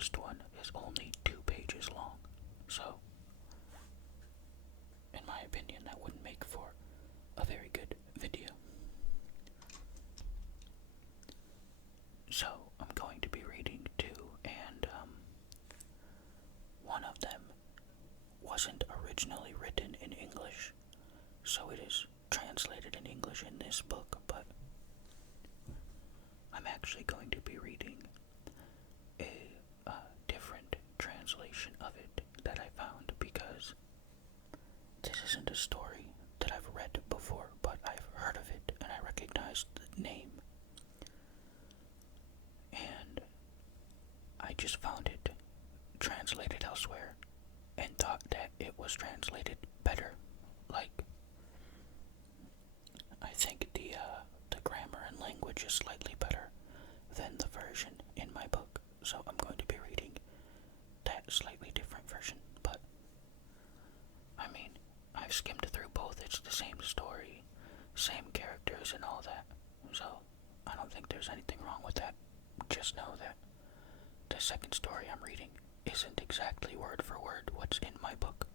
first one is only 2 pages long. So, in my opinion, that wouldn't make for a very good video. So, I'm going to be reading two, and one of them wasn't originally written in English, so it is translated in English in this book, but I'm actually going to be reading a different translation of it that I found, because this isn't a story that I've read before, but I've heard of it and I recognized the name. And I just found it translated elsewhere and thought that it was translated better. Like, I think the grammar and language is slightly better than the version in my book, so I'm going to be reading that slightly different version. But I mean, I've skimmed through both. It's the same story, same characters and all that, so I don't think there's anything wrong with that. Just know that the second story I'm reading isn't exactly word for word what's in my book.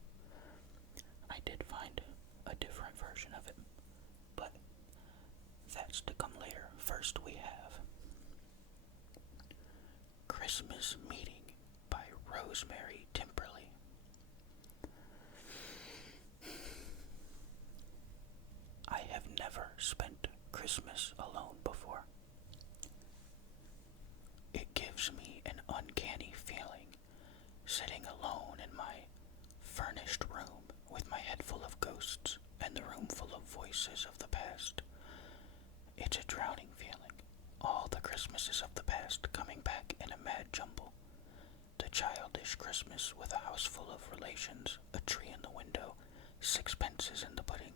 I did find a different version of it, but that's to come later. First we have Christmas Meeting by Rosemary Timperley. I have never spent Christmas alone before. It gives me an uncanny feeling sitting alone in my furnished room with my head full of ghosts and the room full of voices of the past. It's a drowning feeling, all the Christmases of the past coming back in a mad jumble. The childish Christmas with a house full of relations, a tree in the window, sixpences in the pudding,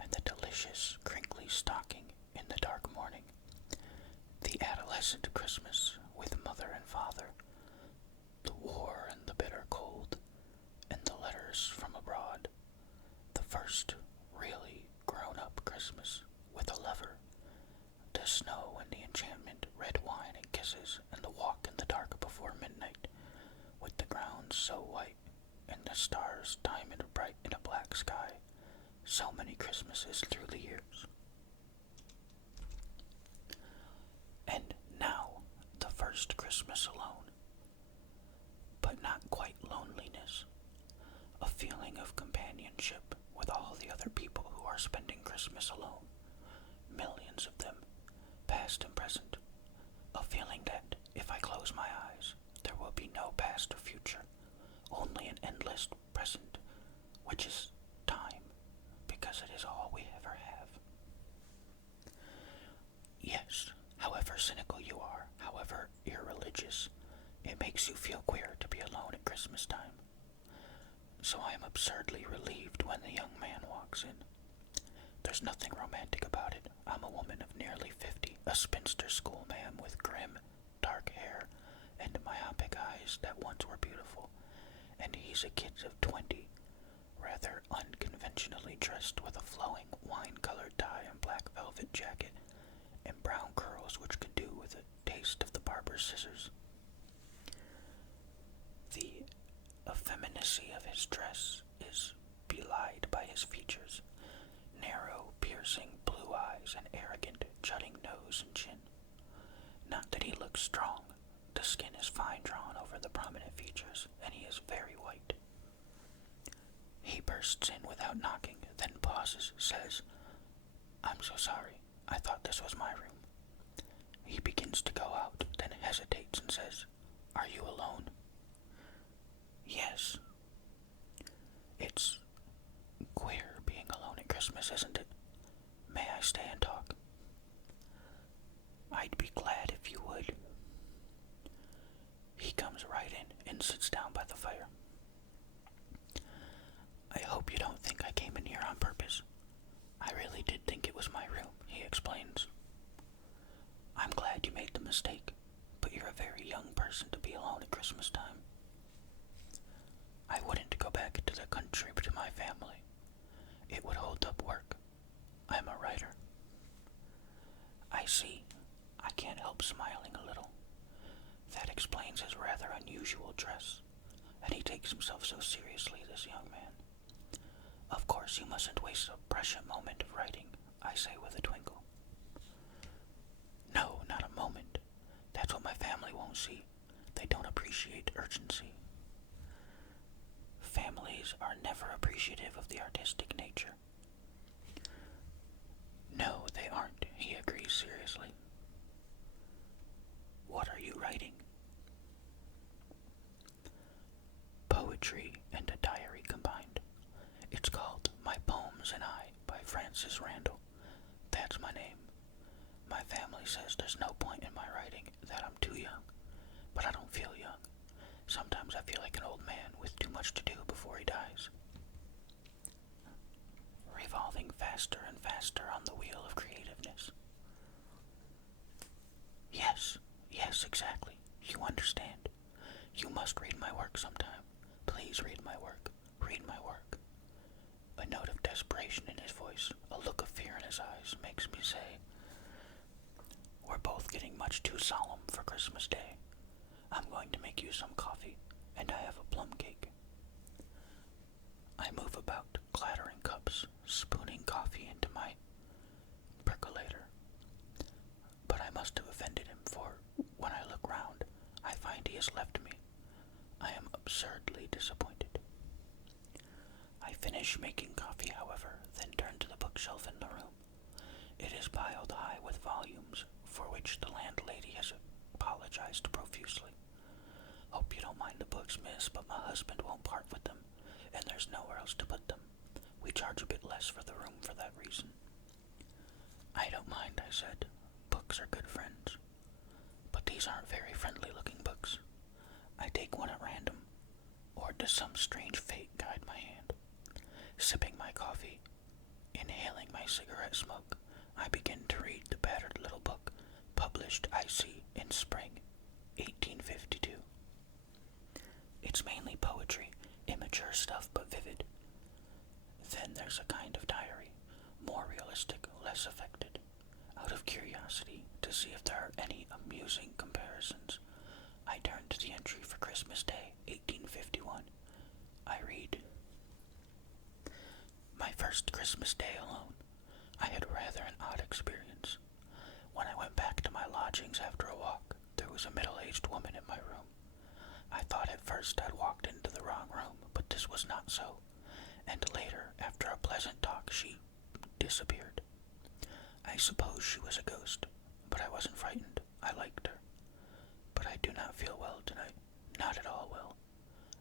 and the delicious, crinkly stocking in the dark morning. The adolescent Christmas with mother and father, the war and the bitter cold, and the letters from abroad. The first really grown-up Christmas with a lover, the snow and the enchantment, red wine and kisses, and the walk in the dark before midnight, with the ground so white and the stars diamond bright in a black sky. So many Christmases through the years. And now, the first Christmas alone. But not quite loneliness. A feeling of companionship with all the other people who are spending Christmas alone. Millions of them, past and present. A feeling that, if I close my eyes, there will be no past or future, only an endless present, which is time, because it is all we ever have. Yes, however cynical you are, however irreligious, it makes you feel queer to be alone at Christmas time. So I am absurdly relieved when the young man walks in. There's nothing romantic about it. I'm a woman of nearly 50, a spinster schoolma'am with grim, dark hair and myopic eyes that once were beautiful, and he's a kid of 20, rather unconventionally dressed with a flowing wine-colored tie and black velvet jacket, and brown curls which could do with a taste of the barber's scissors. The effeminacy of his dress is belied by his features, narrow, piercing blue eyes, and arrogant, jutting nose and chin. Not that he looks strong. The skin is fine drawn over the prominent features, and he is very white. He bursts in without knocking, then pauses, says, "I'm so sorry. I thought this was my room." He begins to go out, then hesitates and says, "Are you alone?" "Yes." "It's queer being alone at Christmas, isn't it? May I stay and talk?" "I'd be glad if you would." He comes right in and sits down by the fire. "I hope you don't think I came in here on purpose. I really did think it was my room," he explains. "I'm glad you made the mistake, but you're a very young person to be alone at Christmas time." "I wouldn't go back to the country to my family. It would hold up work. I'm a writer." "I see." I can't help smiling a little. That explains his rather unusual usual dress, and he takes himself so seriously, this young man. Of course, you mustn't waste a precious moment of writing, I say with a twinkle. No, not a moment. That's what my family won't see. They don't appreciate urgency. Families are never appreciative of the artistic nature. No, they aren't, he agrees seriously. What are you writing? Poetry and a diary combined. It's called My Poems and I by Francis Randall. That's my name. My family says there's no point in my writing, that I'm too young, but I don't feel young. Sometimes I feel like an old man with too much to do before he dies. Revolving faster and faster on the wheel of creativeness. Yes, exactly. You understand. You must read my work sometime. Please read my work. Read my work. A note of desperation in his voice, a look of fear in his eyes, makes me say, we're both getting much too solemn for Christmas Day. I'm going to make you some coffee, and I have a plum cake. I move about, clattering cups, spooning coffee into my percolator. But I must have offended him, for when I look round, I find he has left me. I am absurdly disappointed. I finish making coffee, however, then turn to the bookshelf in the room. It is piled high with volumes, for which the landlady has apologized profusely. Hope you don't mind the books, miss, but my husband won't part with them, and there's nowhere else to put them. We charge a bit less for the room for that reason. I don't mind, I said. Books are good friends. But these aren't very friendly-looking books. I take one at random, or does some strange fate guide my hand? Sipping my coffee, inhaling my cigarette smoke, I begin to read the battered little book, published, I see, in spring, 1852. It's mainly poetry, immature stuff but vivid. Then there's a kind of diary, more realistic, less affected. Out of curiosity, to see if there are any amusing comparisons, I turn to the entry for Christmas Day, 1851. I read, my first Christmas Day alone. I had rather an odd experience. When I went back to my lodgings after a walk, there was a middle-aged woman in my room. I thought at first I'd walked into the wrong room, but this was not so, and later, after a pleasant talk, she disappeared. I suppose she was a ghost, but I wasn't frightened. I liked her. But I do not feel well tonight. Not at all well.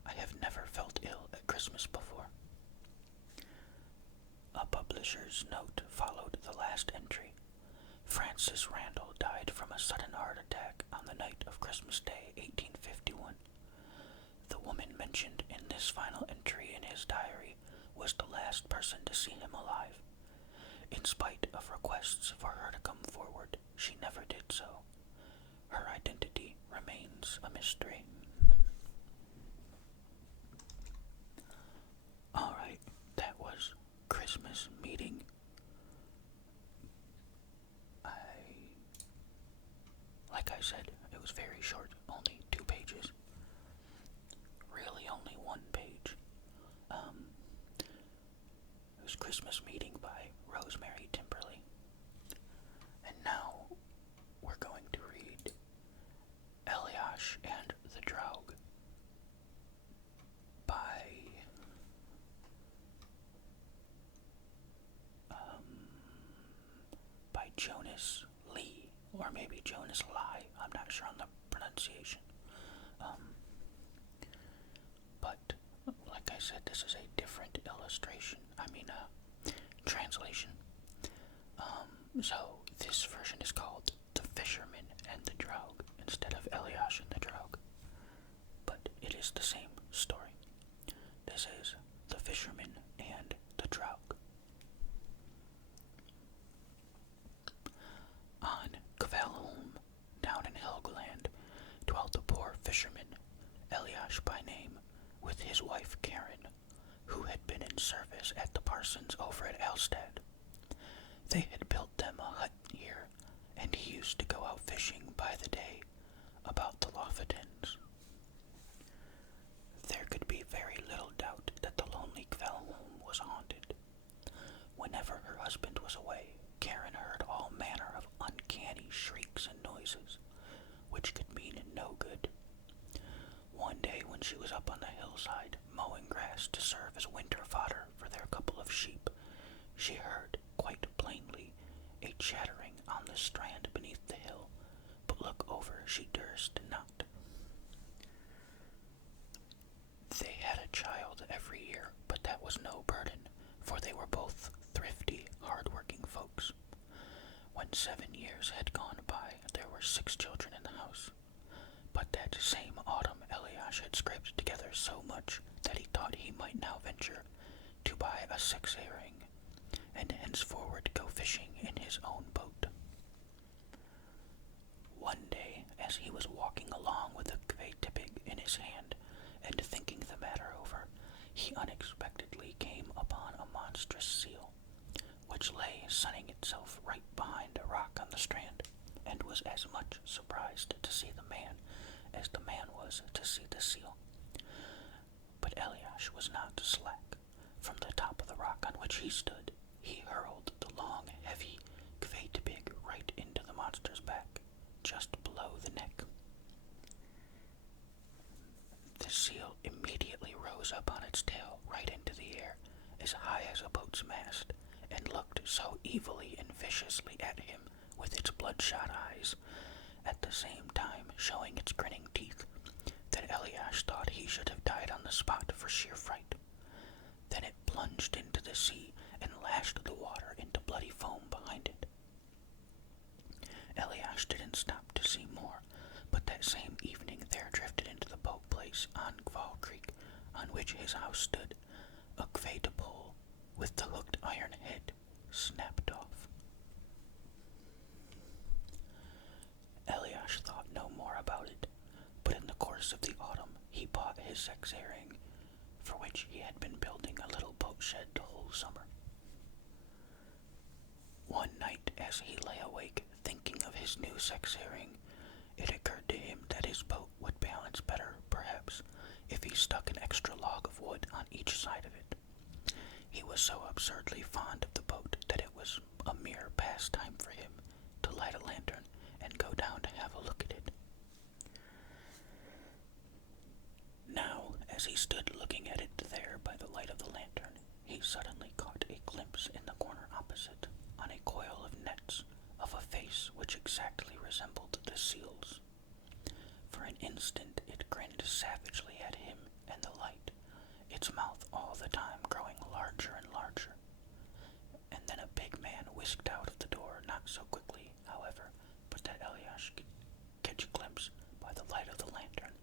I have never felt ill at Christmas before. A publisher's note followed the last entry. Francis Randall died from a sudden heart attack on the night of Christmas Day, 1851. The woman mentioned in this final entry in his diary was the last person to see him alive. In spite of requests for her to come forward, she never did so. Her identity remains a mystery. Alright, that was Christmas Meeting. Like I said, it was very short, only 2 pages. Really only 1 page. It was Christmas Meeting by Rosemary Timberly. And now we're going to read Eliash and the Draug by Jonas Lee, or maybe Jonas Lai. I'm not sure on the pronunciation. But like I said, this is a different illustration. Translation. So this version is called The Fisherman and the Draug instead of Eliash and the Draug. But it is the same story. This is The Fisherman and the Draug. On Kvalholm, down in Helgeland, dwelt a poor fisherman, Eliash by name, with his wife Karen, who had been in service at the parson's over at Alstad. They had built them a hut here, and he used to go out fishing by the day about the Lofoten's. she was up on the hillside mowing grass to serve as winter fodder for their couple of sheep, she heard, quite plainly, a chattering on the strand beneath the hill, but look over she durst not. They had a child every year, but that was no burden, for they were both thrifty, hard-working folks. When 7 years had gone by, there were 6 children in the house. But that same autumn Eliash had scraped together so much that he thought he might now venture to buy a 6-herring, and henceforward go fishing in his own boat. One day, as he was walking along with a kveitipig in his hand, and thinking the matter over, he unexpectedly came upon a monstrous seal, which lay sunning itself right behind a rock on the strand, and was as much surprised to see the man as the man was to see the seal. But Eliash was not slack. From the top of the rock on which he stood, he hurled the long, heavy kveitipig right into the monster's back, just below the neck. The seal immediately rose up on its tail right into the air, as high as a boat's mast, and looked so evilly and viciously at him with its bloodshot eyes, at the same time showing its grinning teeth, that Eliash thought he should have died on the spot for sheer fright. Then it plunged into the sea and lashed the water into bloody foam behind it. Eliash didn't stop to see more, but that same evening there drifted into the boat place on Gval Creek, on which his house stood, a kveitipole with the hooked iron head snapped off. Eliash thought no more about it, but in the course of the autumn he bought his 6-herring, for which he had been building a little boat shed the whole summer. One night, as he lay awake thinking of his new 6-herring, it occurred to him that his boat would balance better, perhaps, if he stuck an extra log of wood on each side of it. He was so absurdly fond of the boat that it was a mere pastime for him to light a lantern and go down to have a look at it. Now, as he stood looking at it there by the light of the lantern, he suddenly caught a glimpse in the corner opposite, on a coil of nets, of a face which exactly resembled the seal's. For an instant it grinned savagely at him and the light, its mouth all the time growing larger and larger. And then a big man whisked out of the door, not so quickly, however, but that Eliash could catch a glimpse by the light of the lantern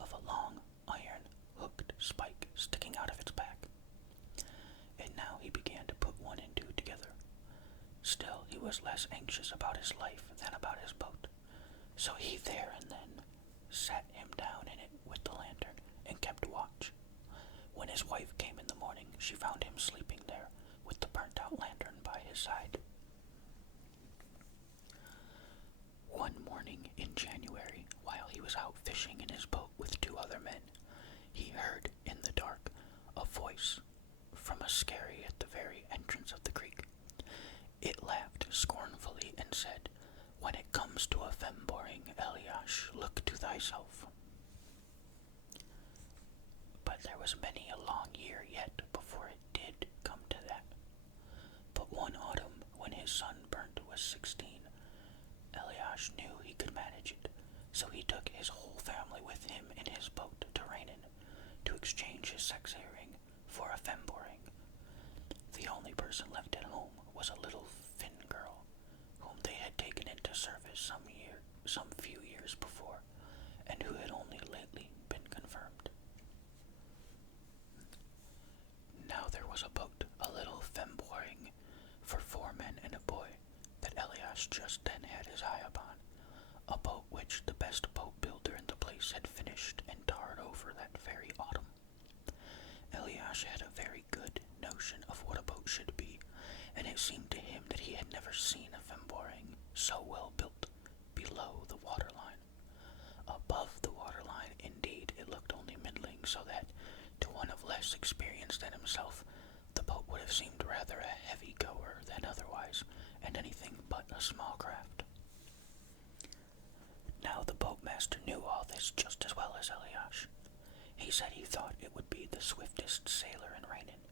of a long iron hooked spike sticking out of its back. And now he began to put 1 and 2 together. Still, he was less anxious about his life than about his boat, so he there and then sat him down in it with the lantern and kept watch. When his wife came in the morning, she found him sleeping there with the burnt-out lantern by his side. One morning in January, while he was out fishing in his boat with 2 other men, he heard, in the dark, a voice from a skerry at the very entrance of the creek. It laughed scornfully and said, "When it comes to a femboring, Eliash, look to thyself." But there was many a long year yet before it did come to that. But one autumn, when his son Burnt was 16, Eliash knew he could manage it, so he took his whole family with him in his boat to Rainin, to exchange his 6-herring for a femboring. The only person left at home was a little Finn girl, whom they had taken into service some few years before, and who had only lately been confirmed. Now there was a boat, a little femboring, for 4 men and a boy, that Eliash just then had his eye upon, a boat which the best boat builder in the place had finished and tarred over that very autumn. Eliash had a very good notion of what a boat should be, and it seemed to him that he had never seen a femboring so well built below the waterline. Above the waterline, indeed, it looked only middling, so that, to one of less experience than himself, the boat would have seemed rather a heavy goer than otherwise, and anything but a small craft. Now the boatmaster knew all this just as well as Eliash. He said he thought it would be the swiftest sailor in Rainin,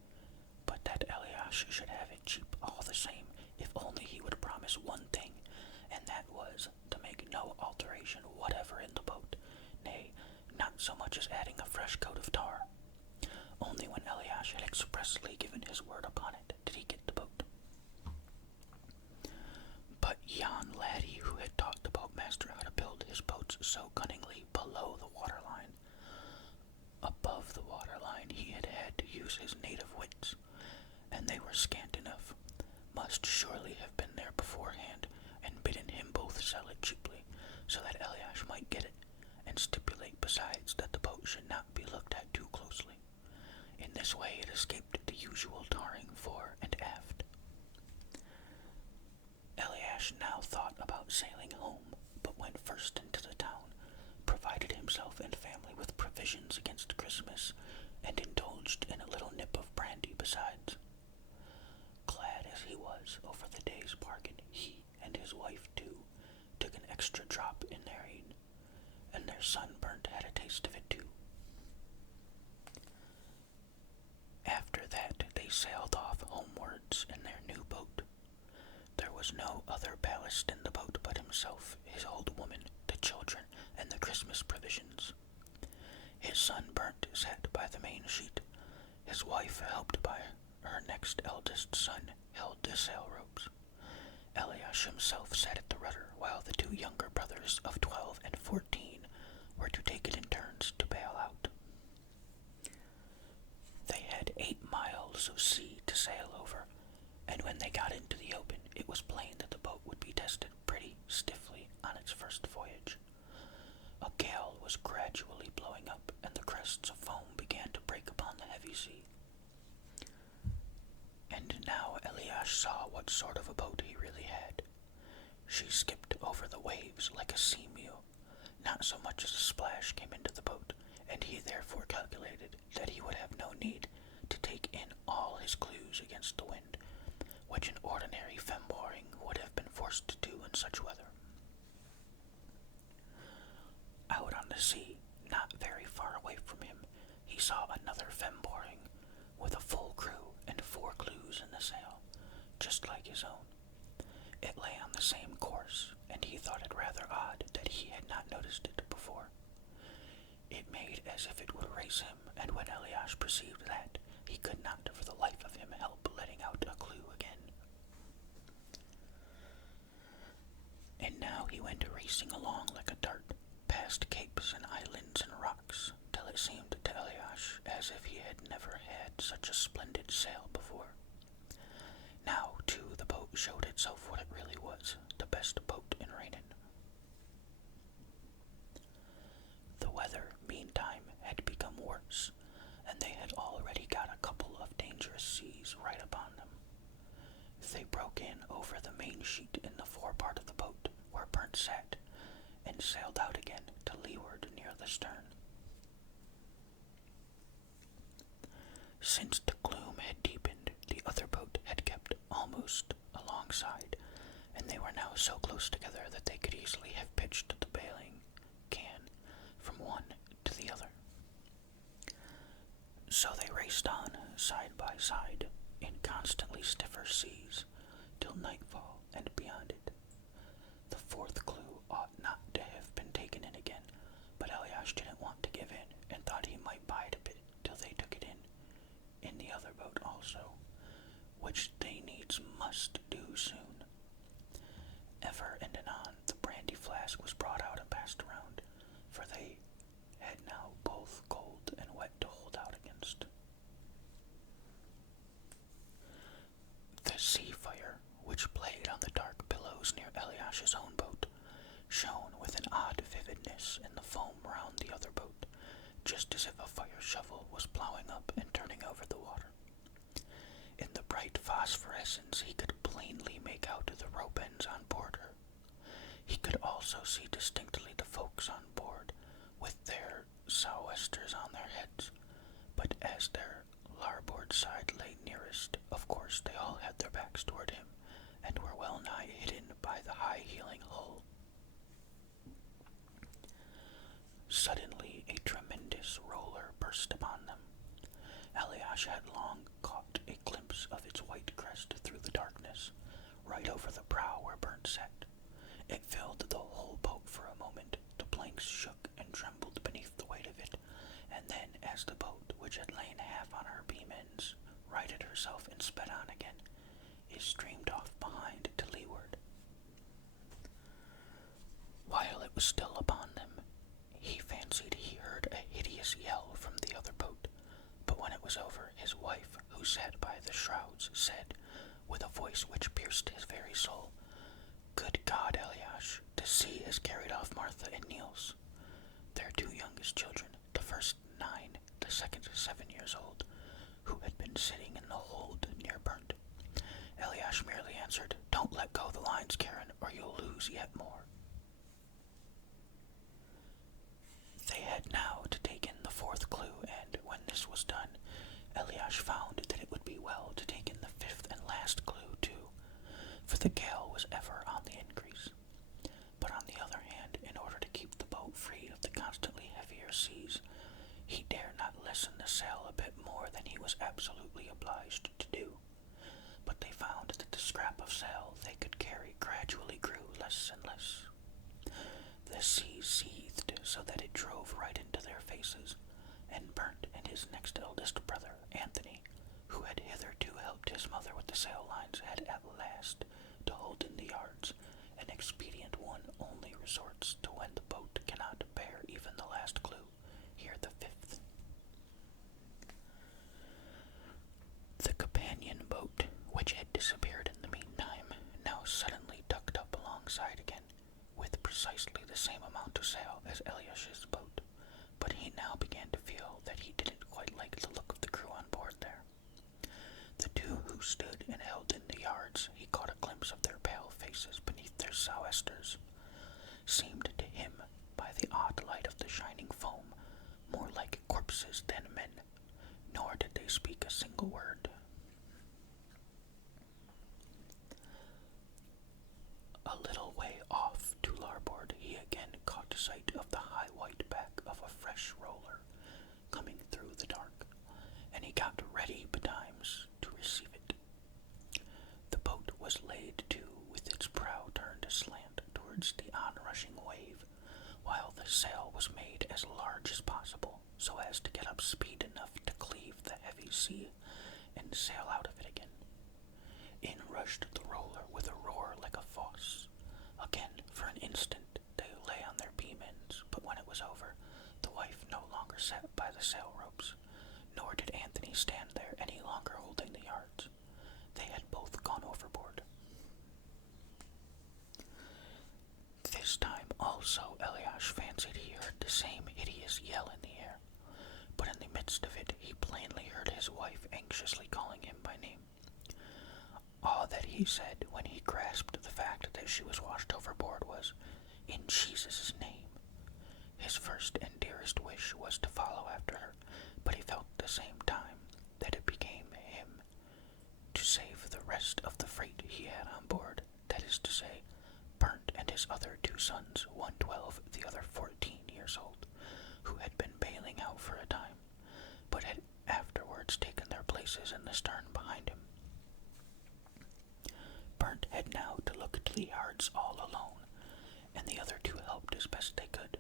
but that Eliash should have it cheap all the same, if only he would promise one thing, and that was to make no alteration whatever in the boat, nay, not so much as adding a fresh coat of tar. Only when Eliash had expressly given his word upon it did he get the boat. But yon laddie who had taught the boatmaster how to build his boats so cunningly below the waterline, above the waterline he had had to use his native wits, and they were scant enough, must surely have been there beforehand, and bidden him both sell it cheaply, so that Eliash might get it, and stipulate besides that the boat should not be looked at too closely. In this way it escaped the usual tarring fore and aft. Eliash now thought about sailing home, but went first into the town, provided himself and family with provisions against Christmas, and indulged in a little nip of brandy besides. Glad as he was over the day's bargain, he and his wife, too, took an extra drop in their ain, and their sunburnt had a taste of it, too. After that, they sailed off homewards in their new boat. There was no other ballast in the boat but himself, his old woman, the children, and the Christmas provisions. His son Burnt sat by the main sheet. His wife, helped by her next eldest son, held the sail ropes. Eliash himself sat at the rudder, while the two younger brothers of 12 and 14 were to take it in turns to bail out. They had 8 miles of sea to sail over, and when they got into the open, it was plain that the boat would be tested pretty stiffly on its first voyage. A gale was gradually blowing up, and the crests of foam began to break upon the heavy sea. And now Eliash saw what sort of a boat he really had. She skipped over the waves like a sea mew. Not so much as a splash came into the boat, and he therefore calculated that he would have no need to take in all his clews against the wind, which an ordinary femboring would have been forced to do in such weather. Out on the sea, not very far away from him, he saw another femboring with a full crew and 4 clews in the sail, just like his own. It lay on the same course, and he thought it rather odd that he had not noticed it before. It made as if it would race him, and when Eliash perceived that, he could not for the life of him help letting out a clue again. And now he went racing along like a dart, past capes and islands and rocks, till it seemed to Eliash as if he had never had such a splendid sail before. Now, too, the boat showed itself what it really was, the best boat in Rainin. The weather, meantime, had become worse, and they had already got a couple of dangerous seas right upon them. They broke in over the main sheet in the forepart of the boat, where Burnt sat, and sailed out again to leeward near the stern. Since the gloom had deepened, the other boat had kept almost alongside, and they were now so close together that they could easily have pitched the bailing can from one to the other. So they raced on, side by side, in constantly stiffer seas, till nightfall and beyond it. The 4th clue ought not to have been taken in again, but Eliash didn't want to give in, and thought he might bide a bit till they took it in the other boat also, which they needs must do soon. Ever and anon the brandy flask was brought out and passed around, for they had now both cold and wet to hold out against. The sea fire, which played on the dark billows near Eliash's own boat, shone with an odd vividness in the foam round the other boat, just as if a fire shovel was plowing up and turning over the water. In the bright phosphorescence he could plainly make out the rope ends on board her. He could also see distinctly the folks on board, with their sou'westers on their heads, but as their larboard side lay nearest, of course they all had their backs toward him, and were well nigh hidden by the high-heeling hull. Suddenly a tremendous roller burst Eliash had long caught a glimpse of its white crest through the darkness, right over the prow where Burnt sat. It filled the whole boat for a moment. The planks shook and trembled beneath the weight of it, and then, as the boat, which had lain half on her beam ends, righted herself and sped on again, it streamed off behind to leeward. While it was still upon them, he fancied he heard a hideous yell from the other boat, but when it was over, his wife, who sat by the shrouds, said, with a voice which pierced his very soul, "Good God, Eliash, the sea has carried off Martha and Niels, their two youngest children, the first 9, the second 7 years old, who had been sitting in the hold near Burnt." Eliash merely answered, "Don't let go the lines, Karen, or you'll lose yet more." They had now to take in the fourth clue, and when this was done, Eliash found that it would be well to take in the fifth and last clue too, for the gale was ever on the increase. But on the other hand, in order to keep the boat free of the constantly heavier seas, he dare not lessen the sail a bit more than he was absolutely obliged to do. But they found that the scrap of sail they could carry gradually grew less and less. The sea seethed so that it drove right into their faces, and Burnt and his next eldest brother, Anthony, who had hitherto helped his mother with the sail lines, had at last to hold in the yards, an expedient one only resorts to when the boat cannot bear even the last clue. Here the fifth. The companion boat, which had disappeared in the meantime, now suddenly ducked up alongside again, with precisely the same amount of sail as Eliash's boat, but he now began to feel that he didn't quite like the look of the crew on board there. The two who stood and held in the yards, he caught a glimpse of their pale faces beneath their sou'westers, seemed to him, by the odd light of the shining foam, more like corpses than men, nor did they speak a single word. A little way off to larboard, he again caught sight of the high white back of a fresh roller coming through the dark, and he got ready betimes to receive it. The boat was laid to with its prow turned aslant towards the onrushing wave, while the sail was made as large as possible, so as to get up speed enough to cleave the heavy sea and sail out of it again. In rushed the roller with a roar like a fosse. Again, for an instant, they lay on their beam ends, but when it was over, the wife no longer sat by the sail ropes, nor did Anthony stand there any longer holding the yards. They had both gone overboard. This time also Eliash fancied he heard the same hideous yell in the air, but in the midst of it he plainly heard his wife anxiously calling him by name. All that he said when he grasped the fact that she was washed overboard was, "In Jesus' name." His first and dearest wish was to follow after her, but he felt at the same time that it became him to save the rest of the freight he had on board, that is to say, Burnt and his other two sons, one 12, the other 14 years old, who had been bailing out for a time, but had afterwards taken their places in the stern behind him. Burnt had now to look to the yards all alone, and the other two helped as best they could.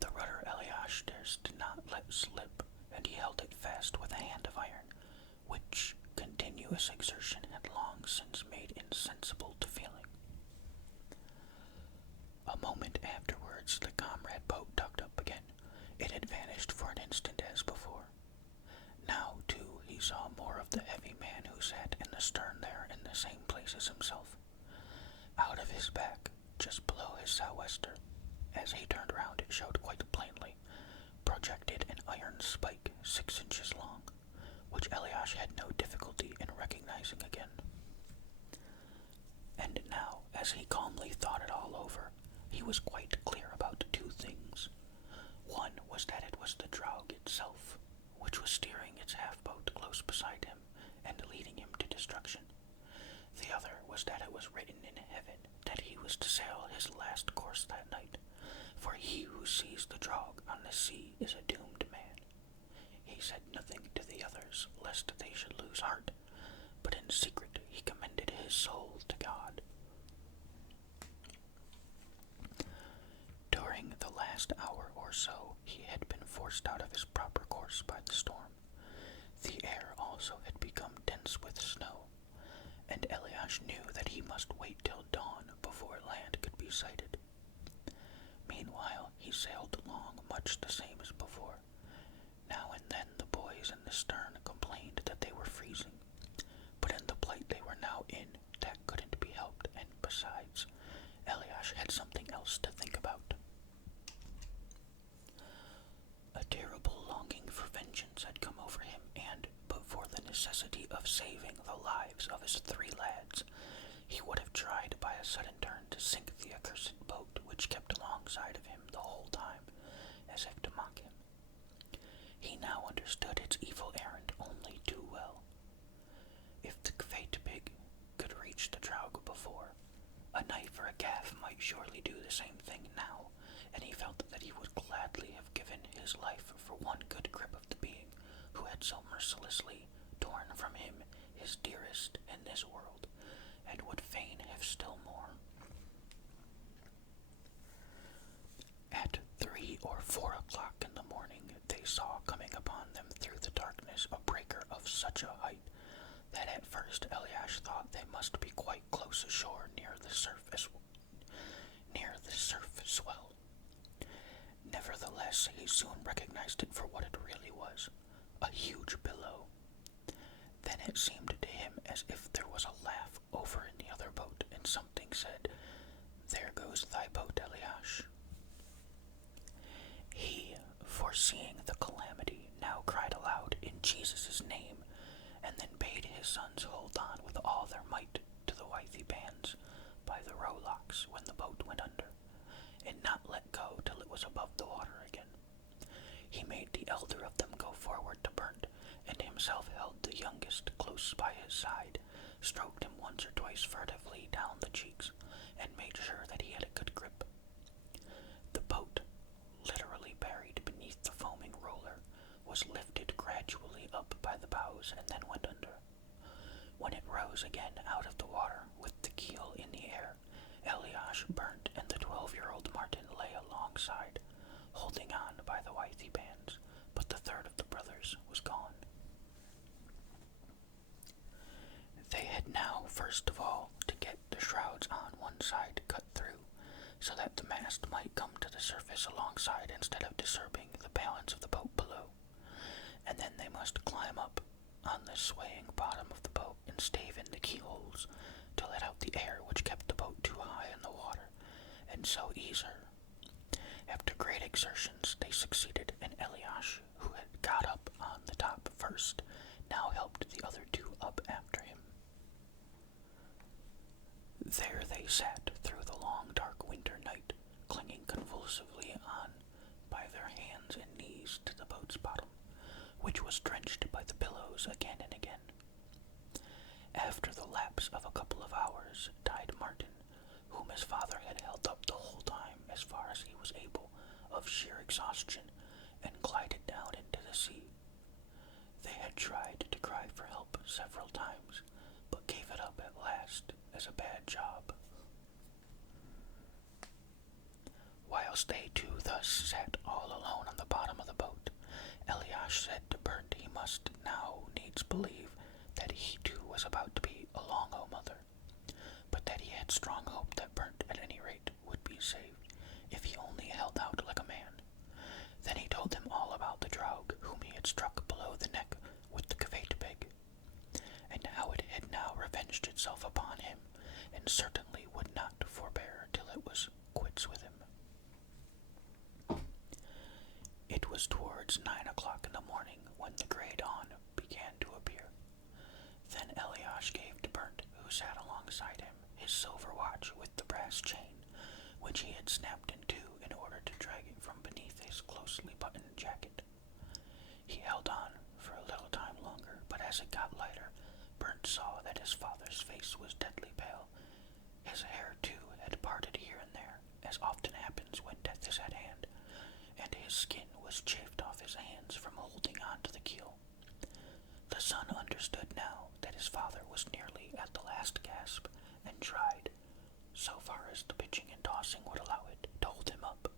The rudder Eliash did not let slip, and he held it fast with a hand of iron, which continuous exertion had long since made insensible to feeling. A moment afterwards the comrade boat ducked up again. It had vanished for an instant as before. Now, too, he saw more of the heavy man who sat in the stern there in the same place as himself. Out of his back, just below his sou'wester, as he turned round it showed quite plainly, projected an iron spike 6 inches long, which Eliash had no difficulty in recognizing again. And now, as he calmly thought it all over, he was quite clear about two things. One was that it was the Draug itself, which was steering its half-boat close beside him and leading him to destruction. The other was that it was written in heaven that he was to sail his last course that night, for he who sees the Draug on the sea is a doomed man. He said nothing to the others, lest they should lose heart, but in secret he commended his soul to God. During the last hour or so, he had been forced out of his proper course by the storm. The air also had become dense with snow, and Eliash knew that he must wait till dawn before land could be sighted. Meanwhile, he sailed along much the same as before. Now and then the boys in the stern complained that they were freezing, but in the plight they were now in, that couldn't be helped, and besides, Eliash had something else to think about. A terrible longing for vengeance had come over him, and, but for the necessity of saving the lives of his 3 lads, he would have tried by a sudden turn to sink the accursed boat which kept alongside of him the whole time, as if to mock him. He now understood its evil errand only too well. If the Kveite pig could reach the Draug before, a knife or a gaff might surely do the same thing now, and he felt that he would gladly have given his life for one good grip of the being who had so mercilessly torn from him his dearest in this world, and would fain have still more. At 3 or 4 o'clock in the morning, they saw coming upon them through the darkness a breaker of such a height that at first Eliash thought they must be quite close ashore near the surf swell. Nevertheless, he soon recognized it for what it really was, a huge billow. Then it seemed to him as if there was a laugh over in the other boat, and something said, "There goes thy boat, Eliash." He, foreseeing the calamity, now cried aloud in Jesus' name, and then bade his sons hold on with all their might to the withy bands by the rowlocks when the boat went under, and not let go till it was above the water again. He made the elder of them go forward to Burnt, and himself held the youngest close by his side, stroked him once or twice furtively down the cheeks, and made sure that he had a good grip. The boat, literally buried beneath the foaming roller, was lifted gradually up by the bows and then went under. When it rose again out of the water with the keel in the air, Eliash, Burnt, and the 12-year-old Martin lay alongside, holding on by the withy bands, but the third of the brothers was gone. They had now, first of all, to get the shrouds on one side cut through, so that the mast might come to the surface alongside instead of disturbing the balance of the boat below, and then they must climb up on the swaying bottom of the boat and stave in the keyholes to let out the air which kept the boat too high in the water, and so ease her. After great exertions they succeeded, and Eliash, who had got up on the top first, now helped the other 2 up after him. There they sat through the long dark winter night, clinging convulsively on by their hands and knees to the boat's bottom, which was drenched by the billows again and again. After the lapse of a couple of hours died Martin, whom his father had held up the whole time as far as he was able of sheer exhaustion, and glided down into the sea. They had tried to cry for help several times, but gave it up at last as a bad job. Whilst they 2 thus sat all alone on the bottom of the boat, Eliash said to Burnt he must now needs believe that he too was about to be along O Mother, but that he had strong hope that Burnt at any rate would be saved, if he only held out like a man. Then he told them all about the Draug, whom he had struck below the neck with the Kveite pig, and how it had now revenged itself upon him, and certainly would not forbear till it was quits with him. It was towards 9 o'clock in the morning when the grey dawn began to appear. Then Eliash gave to Burnt, who sat alongside him, his silver watch with the brass chain, which he had snapped in 2 in order to drag it from beneath his closely buttoned jacket. He held on for a little time longer, but as it got lighter, Burnt saw that his father's face was deadly pale. His hair, too, had parted here and there, as often happens when death is at hand, and his skin was chafed off his hands from holding on to the keel. The The son understood now that his father was nearly at the last gasp, and tried, so far as the pitching and tossing would allow it, to hold him up.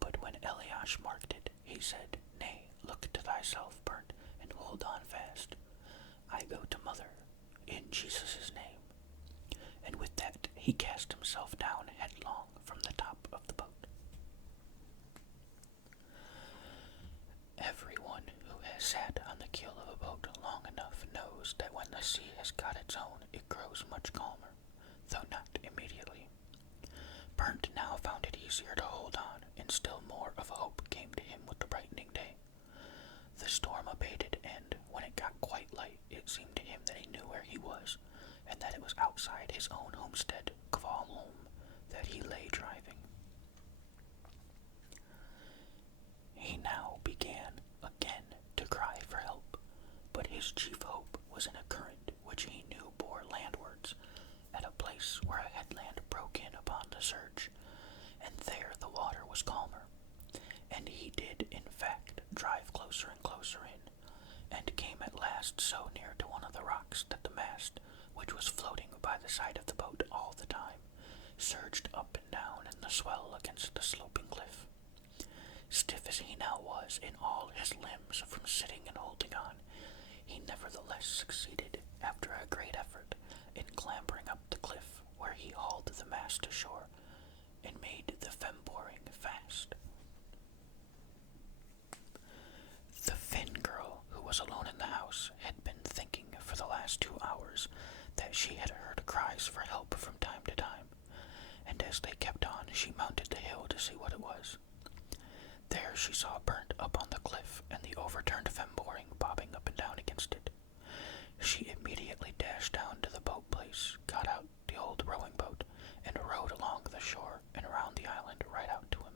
But when Eliash marked it, he said, "Nay, look to thyself, Burnt, and hold on fast. I go to mother, in Jesus' name." And with that he cast himself down headlong from the top of the boat. Everyone who has sat on the keel of a boat long enough knows that when the sea has got its own, it grows much calmer, though not immediately. Burnt now found it easier to hold on, and still more of a hope came to him with the brightening day. The storm abated, and when it got quite light, it seemed to him that he knew where he was, and that it was outside his own homestead, Kvalholm, that he lay driving. He now began again to cry for help, but his chief hope was in a current which he knew bore landwards, at a place where a headland broke in upon the surge, and there the water was calmer, and he did in fact drive closer and closer in, and came at last so near to one of the rocks that the mast, which was floating by the side of the boat all the time, surged up and down in the swell against the sloping cliff. Stiff as he now was in all his limbs from sitting and holding on, he nevertheless succeeded, after a great effort, in clambering up the cliff, where he hauled the mast ashore, and made the femboring fast. The Finn girl, who was alone in the house, had been thinking for the last 2 hours that she had heard cries for help from time to time, and as they kept on, she mounted the hill to see what it was. There she saw Burnt up on the cliff, and the overturned femboring bobbing up and down against it. She immediately dashed down to the boat place, got out the old rowing boat, and rowed along the shore and around the island right out to him.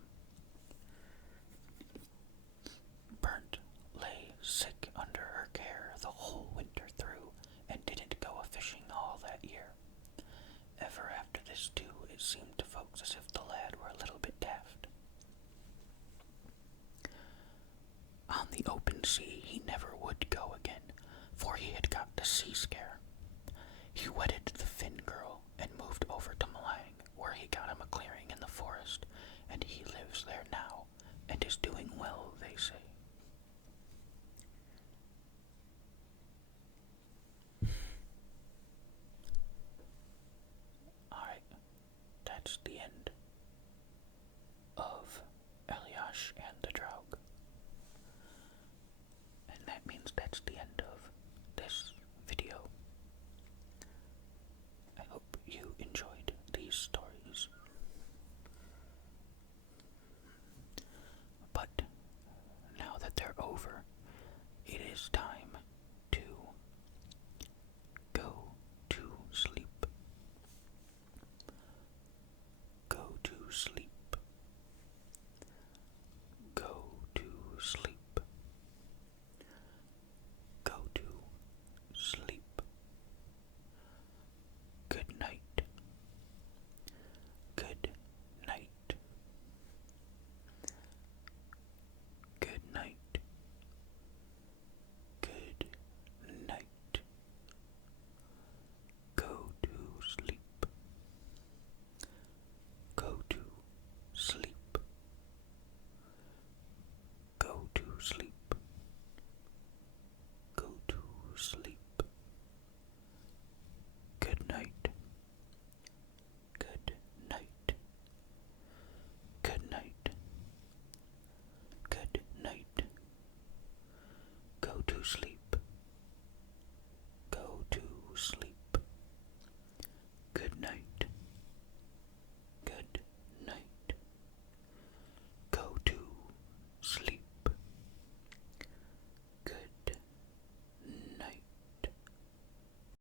Burnt lay sick under her care the whole winter through, and didn't go a-fishing all that year. Ever after this, too, it seemed to folks as if the lad were a little bit daft. On the open sea he never would go again, for he had got the sea scare. He wedded the Finn girl and moved over to Malang, where he got him a clearing in the forest, and he lives there now, and is doing well, they say. Alright, that's the end of Eliash and the Draug. And that means that's the end of this video. I hope you enjoyed these stories. But now that they're over, it is time to go to sleep. Go to sleep. Go to sleep. Go to sleep. Good night. Good night. Good night. Good night. Go to sleep. Go to sleep. Go to sleep. Go to sleep. Good night. Good night. Good night. Good night. Go to sleep.